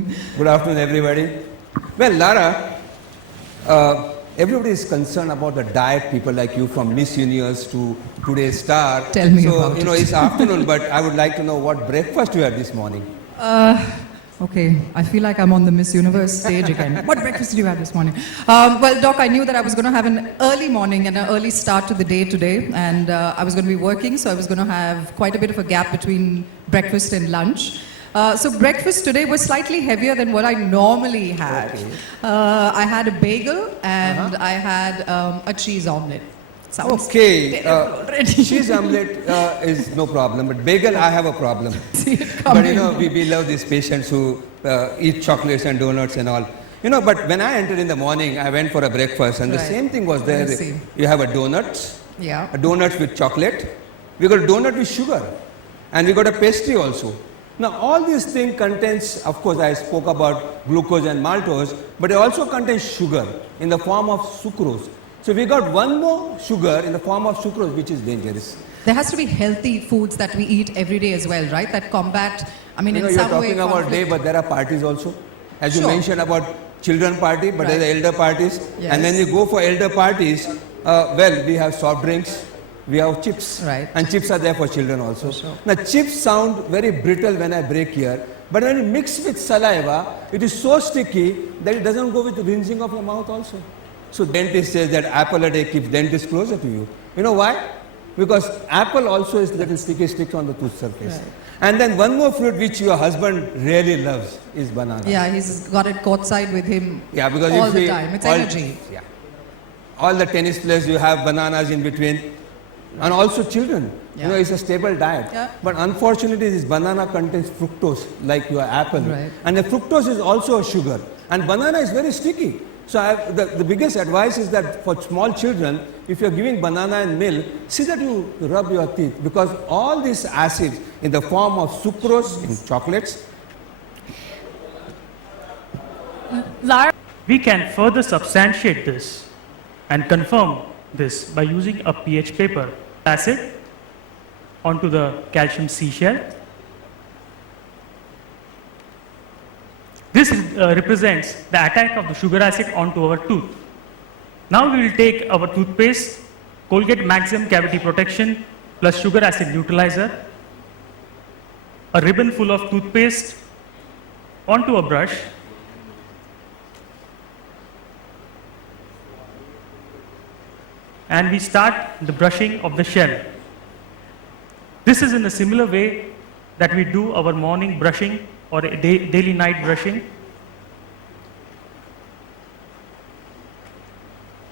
Good afternoon, everybody. Well, Lara, everybody is concerned about the diet, people like you, from Miss Universe to today's star. Tell me about it. It's afternoon, but I would like to know what breakfast you had this morning. Okay, I feel like I'm on the Miss Universe stage again. What breakfast did you have this morning? Well, Doc, I knew that I was going to have an early morning and an early start to the day today, and I was going to be working, so I was going to have quite a bit of a gap between breakfast and lunch. So breakfast today was slightly heavier than what I normally had. Okay. I had a bagel and I had a cheese omelette. Sounds Okay, terrible already. cheese omelette is no problem, but bagel, I have a problem. See it But coming. we love these patients who eat chocolates and donuts and all. But when I entered in the morning, I went for a breakfast, and the Right. same thing was there. I see. You have a donut, Yeah. a donut with chocolate. We got a donut with sugar, and we got a pastry also. Now, all these things contains, of course, I spoke about glucose and maltose, but it also contains sugar in the form of sucrose. So we got one more sugar in the form of sucrose, which is dangerous. There has to be healthy foods that we eat every day as well, right? That combat, I mean, in You're some way. talking about day, conflict. but there are parties also. As you Sure. mentioned about children party, but Right. there are elder parties. Yes. And when you go for elder parties, well, we have soft drinks, we have chips. Right. And chips are there for children also. Sure. Now, chips sound very brittle when I break here, but when you mix with saliva, it is so sticky that it doesn't go with the rinsing of your mouth also. So dentist says that apple a day keeps dentist closer to you. You know why? Because apple also is little sticky, sticks on the tooth surface. Right. And then one more fruit which your husband really loves is banana. Yeah, he's got it courtside with him Yeah, because all if the we- time. It's all- energy. Yeah. All the tennis players, you have bananas in between. And also children. Yeah. It's a staple diet. Yeah. But unfortunately, this banana contains fructose, like your apple. Right. And the fructose is also a sugar. And banana is very sticky. So the biggest advice is that for small children, if you're giving banana and milk, see that you rub your teeth, because all these acids in the form of sucrose in chocolates. Lara, we can further substantiate this and confirm this by using a pH paper acid onto the calcium seashell. This represents the attack of the sugar acid onto our tooth. Now we will take our toothpaste, Colgate Maximum Cavity Protection plus sugar acid neutralizer, a ribbon full of toothpaste onto a brush, and we start the brushing of the shell. This is in a similar way that we do our morning brushing or a daily night brushing.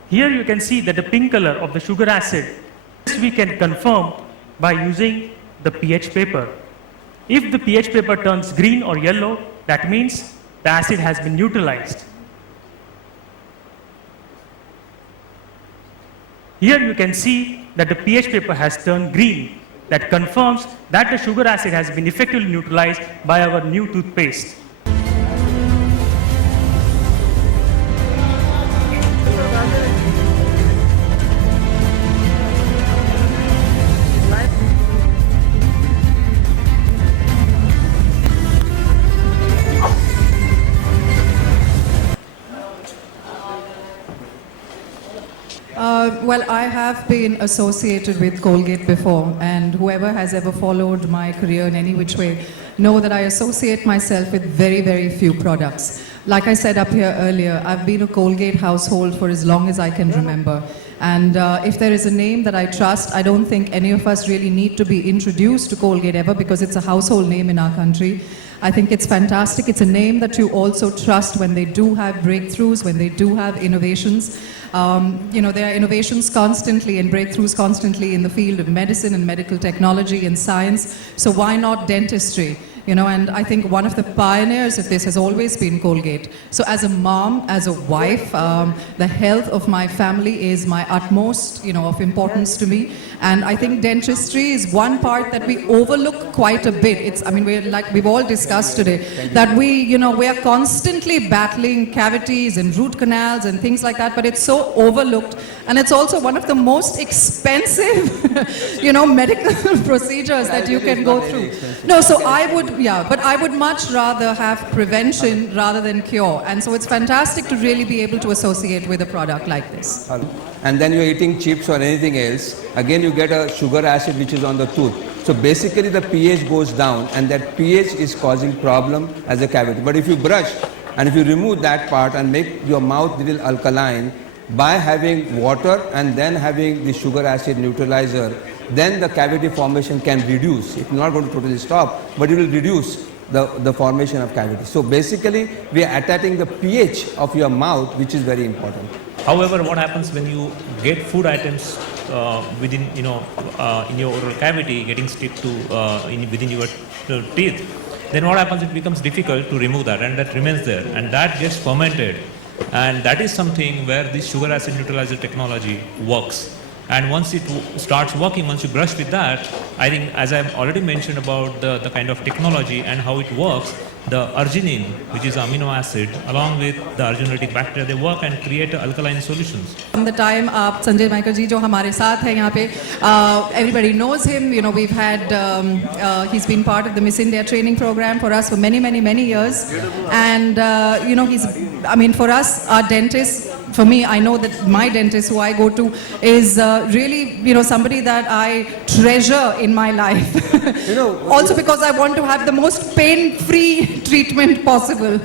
Here you can see that the pink color of the sugar acid, this we can confirm by using the pH paper. If the pH paper turns green or yellow, that means the acid has been neutralized. Here you can see that the pH paper has turned green. That confirms that the sugar acid has been effectively neutralized by our new toothpaste. Well, I have been associated with Colgate before, and whoever has ever followed my career in any which way know that I associate myself with very, very few products. Like I said up here earlier, I've been a Colgate household for as long as I can remember. And if there is a name that I trust, I don't think any of us really need to be introduced to Colgate ever, because it's a household name in our country. I think it's fantastic. It's a name that you also trust when they do have breakthroughs, when they do have innovations. There are innovations constantly and breakthroughs constantly in the field of medicine and medical technology and science. So why not dentistry? And I think one of the pioneers of this has always been Colgate. So as a mom, as a wife, the health of my family is my utmost, of importance to me. And I think dentistry is one part that we overlook quite a bit. We've all discussed today that we are constantly battling cavities and root canals and things like that, but it's so overlooked. And it's also one of the most expensive, medical procedures that you can go through. No, so I would Yeah, but I would much rather have prevention rather than cure. And so it's fantastic to really be able to associate with a product like this. And then you're eating chips or anything else, again you get a sugar acid which is on the tooth. So basically the pH goes down, and that pH is causing problem as a cavity. But if you brush and if you remove that part and make your mouth little alkaline by having water and then having the sugar acid neutralizer, then the cavity formation can reduce. It's not going to totally stop, but it will reduce the formation of cavity. So basically we are attacking the pH of your mouth, which is very important. However, what happens when you get food items within, in your oral cavity, getting stick to within your teeth, then what happens? It becomes difficult to remove that, and that remains there, and that gets fermented, and that is something where this sugar acid neutralizer technology works. And once it starts working, once you brush with that, I think, as I've already mentioned about the kind of technology and how it works, the arginine, which is amino acid, along with the arginolytic bacteria, they work and create alkaline solutions. From the time Sanjay Maikar ji, jo hamare saath hai yahan pe, everybody knows him. You know, we've had, he's been part of the Miss India training program for us for many, many, many years. And, you know, for us, our dentist, for me, I know that my dentist who I go to is really, you know, somebody that I treasure in my life. You know, also because I want to have the most pain-free treatment possible.